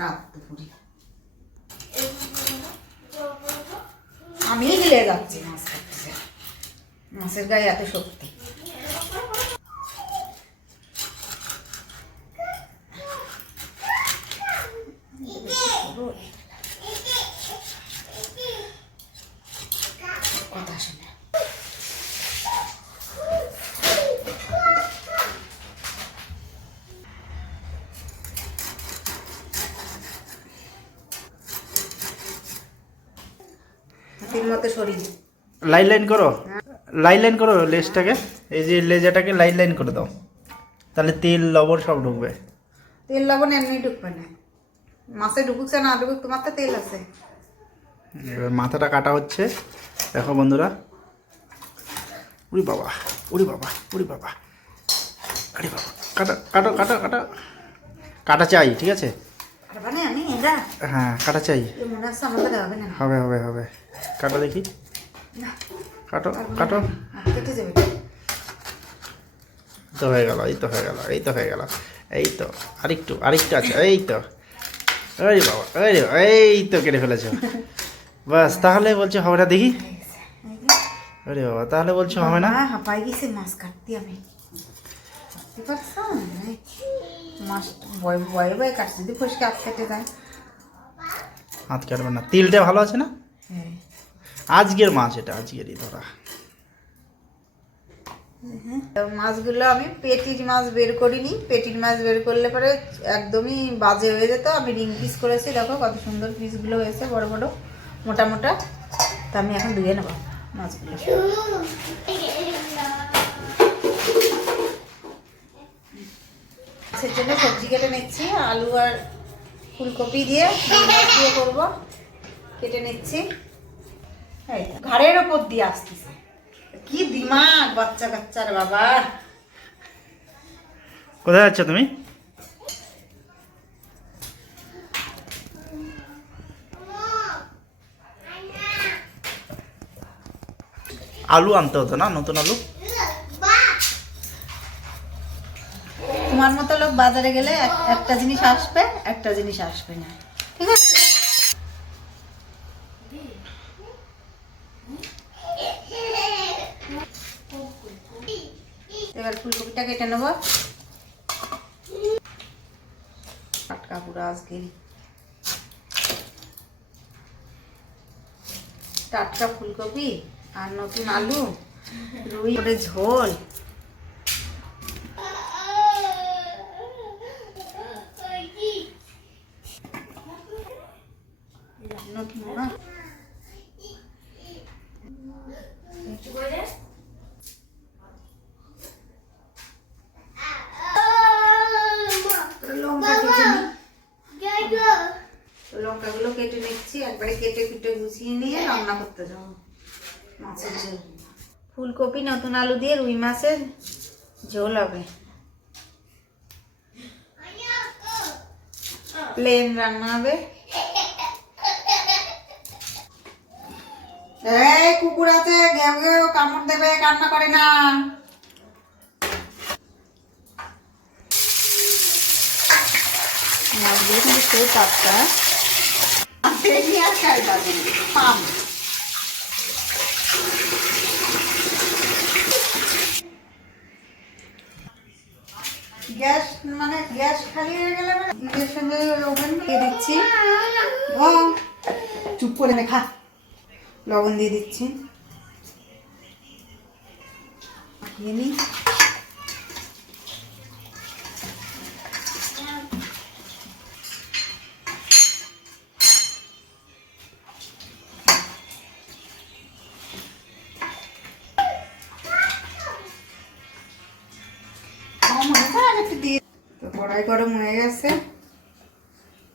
রাত দুপুরে আমি গিলে যাচ্ছি মাছ কাটতে। মাছের গায়ে এত শক্তি। হাতির মতো শরীর লাইন লাইন করো। লাইন লাইন করো লেজটাকে। এই যে লেজাটাকে লাইন লাইন করে দাও। তাহলে তেল লবণ সব ঢুকবে। তেল লবণ এমনি ঢুকবে না। মাছে ঢুকুকছে না ঢুকুক তোমার তো তেল আছে। এবার মাথাটা কাটা হচ্ছে। দেখো বন্ধুরা। উড়ি বাবা উড়ি বাবা উড়ি বাবা। আরে বাবা কাটা কাটো কাটো কাটো। কাটা চাই ঠিক আছে? আর আমি? হ্যাঁ কাটা চাই হবে হবে হবে কাটো দেখি কাটো কাটো তো হয়ে গেল এই তো হয়ে গেল এই তো হয়ে গেল এই তো আরেকটু আরেকটু আছে এই তো এই বাবা এই এই তো কেটে ফেলেছো বাস তাহলে বলছো হবে না দেখি আরে বাবা তাহলে বলছো হবে না হ্যাঁ হাঁপাই গেছে মাছ কাটতে আমি মাছ বয় বয়ে বয়ে কাটছে যদি ফসকে হাত কেটে যায় হাত কাটবে না। তিলটা ভালো আছে না? হ্যাঁ। আজকের মাছ এটা আজকেরই ধরা। মাছগুলো আমি পেটির মাছ বের করিনি। পেটির মাছ বের করলে পরে একদমই বাজে হয়ে যেত। আমি রিং পিস করেছি। দেখো কত সুন্দর পিসগুলো হয়েছে বড় বড় মোটা মোটা। তা আমি এখন ধুয়ে নেব মাছগুলো। মাছের জন্য সবজি কেটে নিচ্ছি আলু আর ফুলকপি দিয়ে দিয়ে করব। কেটে নিচ্ছি। এই ঘাড়ের ওপর দিয়ে আসতেছে। কি দিমাগ বাচ্চা কাচ্চার বাবা। কোথায় যাচ্ছ তুমি? আলু আনতে হতো না, নতুন আলু? তোমার মতো লোক বাজারে গেলে একটা জিনিস আসবে, একটা জিনিস আসবে না। ঠিক আছে? এবার ফুলকপিটা কেটে নেব। টাটকা পুরো আজকে। টাটকা ফুলকপি আর নতুন আলু, রুই করে ঝোল নতুন না লঙ্কা কেটে নিই লঙ্কাগুলো কেটে নিচ্ছি একবারে কেটে কুটে গুছিয়ে নিয়ে রান্না করতে যাব মাছের ঝোল। ফুলকপি নতুন আলু দিয়ে রুই মাছের ঝোল হবে। প্লেন রান্না হবে। এই কুকুর আছে ঘেউ ঘেউ কামড় দেবে কান্না করে না। পেনি আর খাই পাম। গ্যাস মানে গ্যাস খালি হয়ে গেলে মানে ইন্ডাকশনে ওভেন দিয়ে দিচ্ছি। ও, চুপ করে খা। লবণ দিয়ে দিচ্ছি। আর একটু দিয়ে তো কড়াই গরম হয়ে গেছে।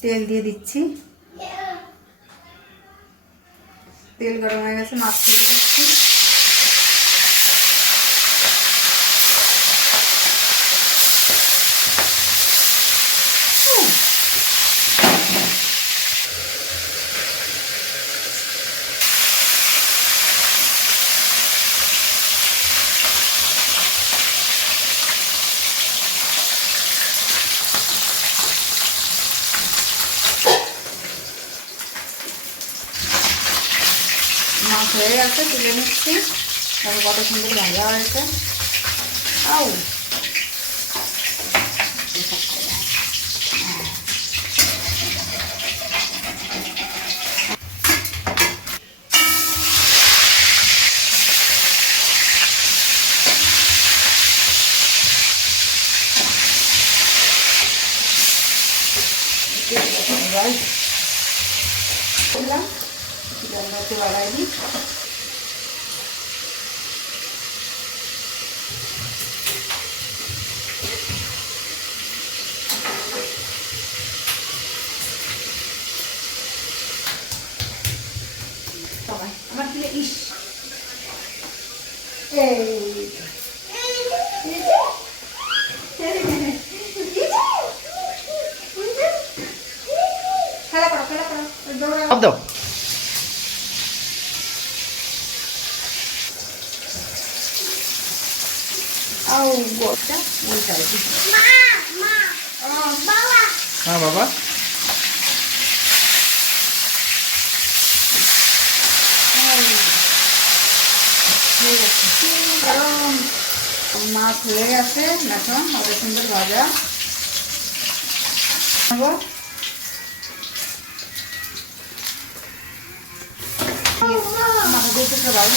তেল দিয়ে দিচ্ছি। তেল গরম হয়ে গেছে মাছ দিয়ে দিচ্ছি। হয়ে গেছে তুলে নিচ্ছি। তারপর কত সুন্দর ভাজা হয়েছে? আউ এবার করলাম জলটাকে বাড়াই দিই সবাই। আমার দিলে ইস। খেলা করো খেলা করো। দৌড়াও। সব দাও। আউ গোটা উল্টাই দিই হ্যাঁ বাবা। কারণ মাছ হয়ে গেছে। এখন কত সুন্দর ভাজা। মাথা দিয়ে কিছু ভালো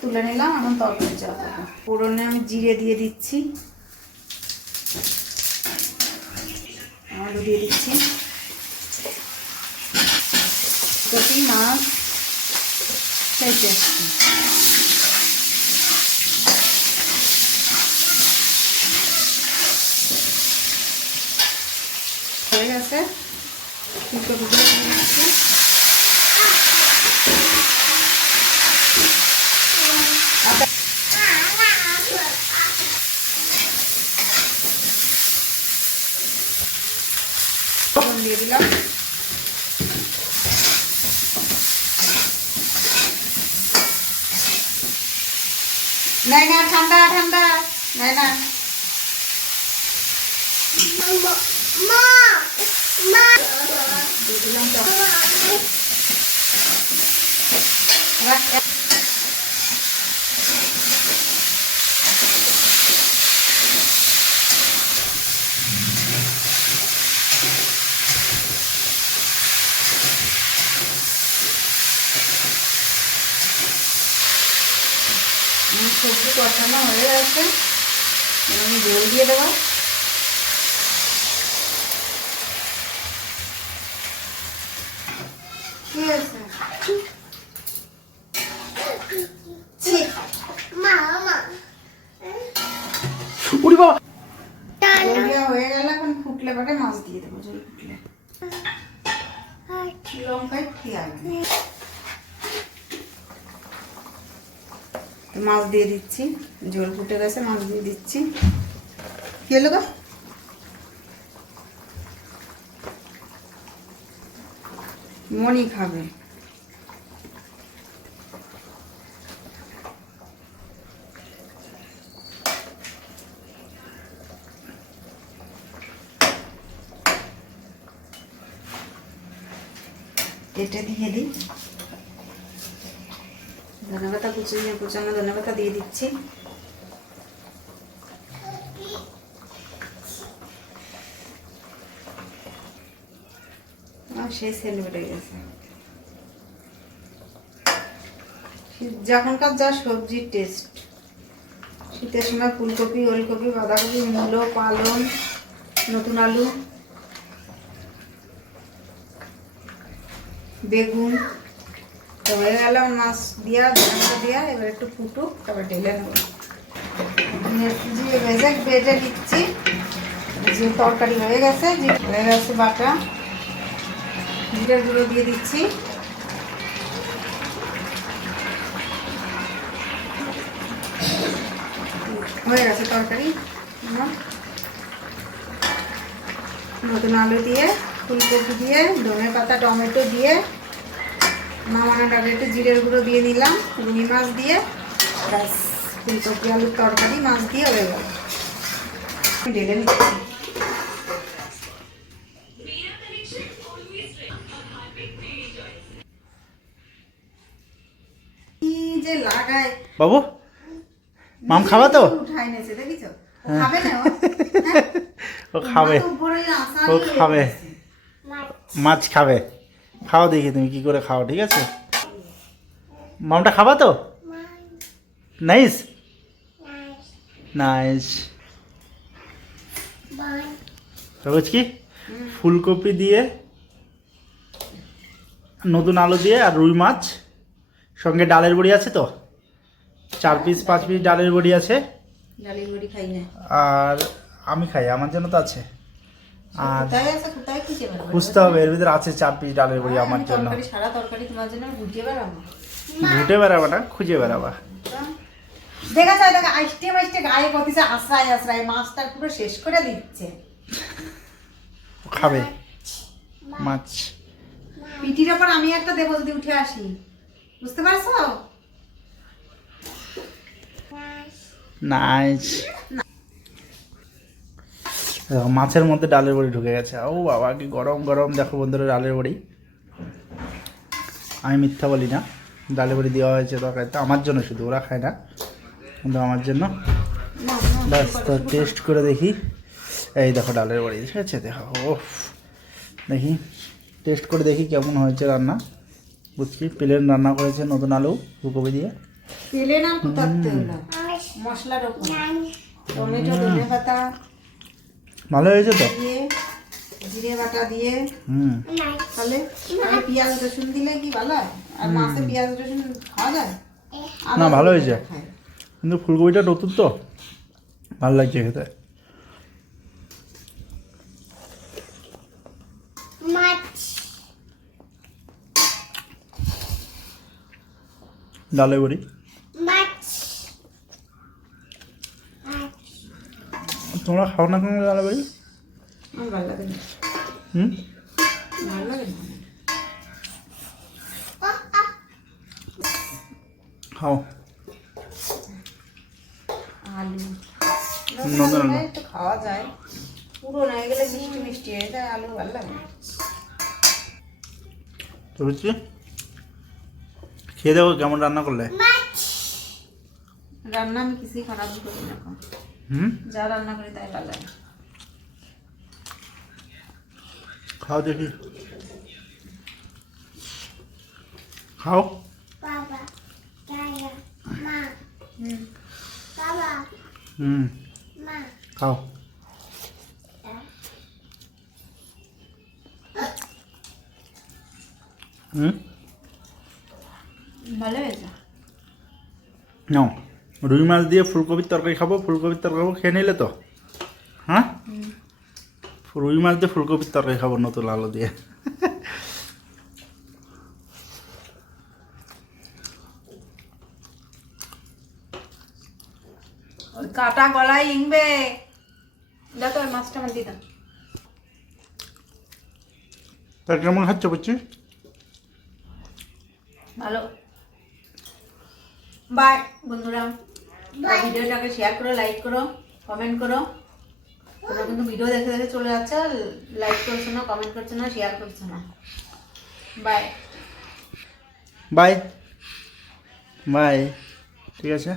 তুলে নিলাম, এখন তরকারি পুরনে আমি জিরে দিয়ে দিচ্ছি। আলু দিয়ে দিচ্ছি। কপি মাছ সেই টেস্টি হয়ে গেছে। ফুলকপিগুলো দিয়ে দিয়ে দিলাম। নাই না ঠান্ডা ঠান্ডা নাই না দিয়ে দিলাম সবজি কষানো হয়ে গেছে। আমি জল দিয়ে দেবো। ঠিক হয়েছে তো মাছ দিয়ে দিচ্ছি। জল ফুটে গেছে, মাছ দিয়ে দিচ্ছি। কি হলো গো? মনি খাবে। এটা দিয়ে দিই। ধনেপাতা কুচিয়ে কুচানো ধনেপাতা দিয়ে দিচ্ছি। সেই যখনকার যা সবজির টেস্ট শীতের সময় ফুলকপি, ওলকপি, বাঁধাকপি, মূলো, পালং, নতুন আলু, বেগুন হয়ে গেল, মাছ দিয়া দিয়া, এবার একটু ফুটুক, তারপর ঢেলে নেব। যে ভেজে বেজে দিচ্ছি যে তরকারি হয়ে গেছে, যে হয়ে গেছে বাটা জিরের গুঁড়ো দিয়ে দিচ্ছি। হয়ে গেছে তরকারি। নতুন আলু দিয়ে, ফুলকপি দিয়ে ধনে পাতা টমেটো দিয়ে মামানা জিরের গুঁড়ো দিয়ে নিলাম মাছ দিয়ে। ব্যাস ফুলকপি আলুর তরকারি মাছ দিয়ে হয়ে গেল। ঢেলে বাবু মাম খাবা তো? হ্যাঁ। হ্যাঁ? ও খাবে ও? খাবে। মাছ খাবে। খাও দেখি তুমি কি করে খাও ঠিক আছে? মামটা খাবা তো? নাইস? নাইস। সবুজ কি? ফুলকপি দিয়ে নতুন আলু দিয়ে আর রুই মাছ সঙ্গে ডালের বড়ি আছে তো? চার পিস পাঁচ পিস ডালের বড়ি আছে। ডালের বড়ি খাই না। আর আমি খাই আমার জন্য তো আছে। আর খুঁজতে হবে এর ভিতরে আছে চার পিস ডালের বড়ি আমার জন্য। সারা তরকারি তোমার জন্য বুঝিয়ে বেড়াবো। ঘুটে বেড়াবা না খুঁজে বেড়াবা। দেখা যায় দেখা আইসটে মাইসটে গায়ে কতিছে আশ্রায় আশ্রায় মাছটা পুরো শেষ করে দিচ্ছে। খাবে। মাছ। পিঠির ওপর আমি একটা দেবো যদি উঠে আসি। বুঝতে পারছ? নাইস। মাছের মধ্যে ডালের বড়ি ঢুকে গেছে। ও বাবা কি গরম গরম। দেখো বন্ধুরা ডালের বড়ি। আমি মিথ্যা বলি না। ডালের বড়ি দেওয়া হয়েছে তরকারিতে আমার জন্য শুধু ওরা খায় না। কিন্তু আমার জন্য। ব্যাস তো টেস্ট করে দেখি। এই দেখো ডালের বড়ি ঠিক আছে? দেখো ও দেখি টেস্ট করে দেখি কেমন হয়েছে রান্না। বুঝছি প্লেন রান্না করেছে নতুন আলু ফুলকপি দিয়ে। মশলার টমেটো ধনে পাতা ভালো হয়েছে তো? জিরে বাটা দিয়ে। হুম। তাহলে পেঁয়াজ রসুন দিলে কি ভালো হয়? আর মাছে পেঁয়াজ রসুন খাওয়া যায়? না, ভালো হয়েছে। কিন্তু ফুলকপিটা নতুন তো। ভালো লাগছে খেতে। ডালে বড়ি। তোমরা খাও না কেন ডালে বড়ি ভালো লাগে না। হুম? ভালো লাগে না। খাও। আলু। খাওয়া যায়। পুরো না গেলে মিষ্টি মিষ্টি যায় আলু ভালো লাগে তো খেয়ে দেখো কেমন রান্না করলে। রান্না আমি কিছুই খারাপ করি না যা রান্না করি তাই ভালো লাগে খাও দেখি। খাও। হুম। হুম। খাও। হুম? ভালো হয়েছে? নাও। রুই মাছ দিয়ে ফুলকপির তরকারি খাব ফুলকপির তরকারি খাব খেয়ে নিলে তো? হ্যাঁ? রুই মাছ দিয়ে ফুলকপির তরকারি খাব নতুন আলু দিয়ে। কাটা গলায় ইংবে। দেখো মাছটা আমার দিতাম তা কেমন খাচ্ছ বুঝছি ভালো। বাই বন্ধুরা। ভিডিওটাকে শেয়ার করো লাইক করো কমেন্ট করো। তোমরা কিন্তু ভিডিও দেখে দেখে চলে যাচ্ছে লাইক করছ না কমেন্ট করছ না শেয়ার করছ না। বাই বাই বাই ঠিক আছে?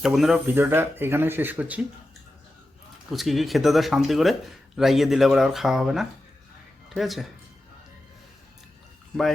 তো বন্ধুরা, ভিডিওটা এখানে শেষ করছি। পুচকিকে খেতে দাও, শান্তি করে রাইয়ে দিলে আবার আর খাওয়া হবে না। ঠিক আছে? বাই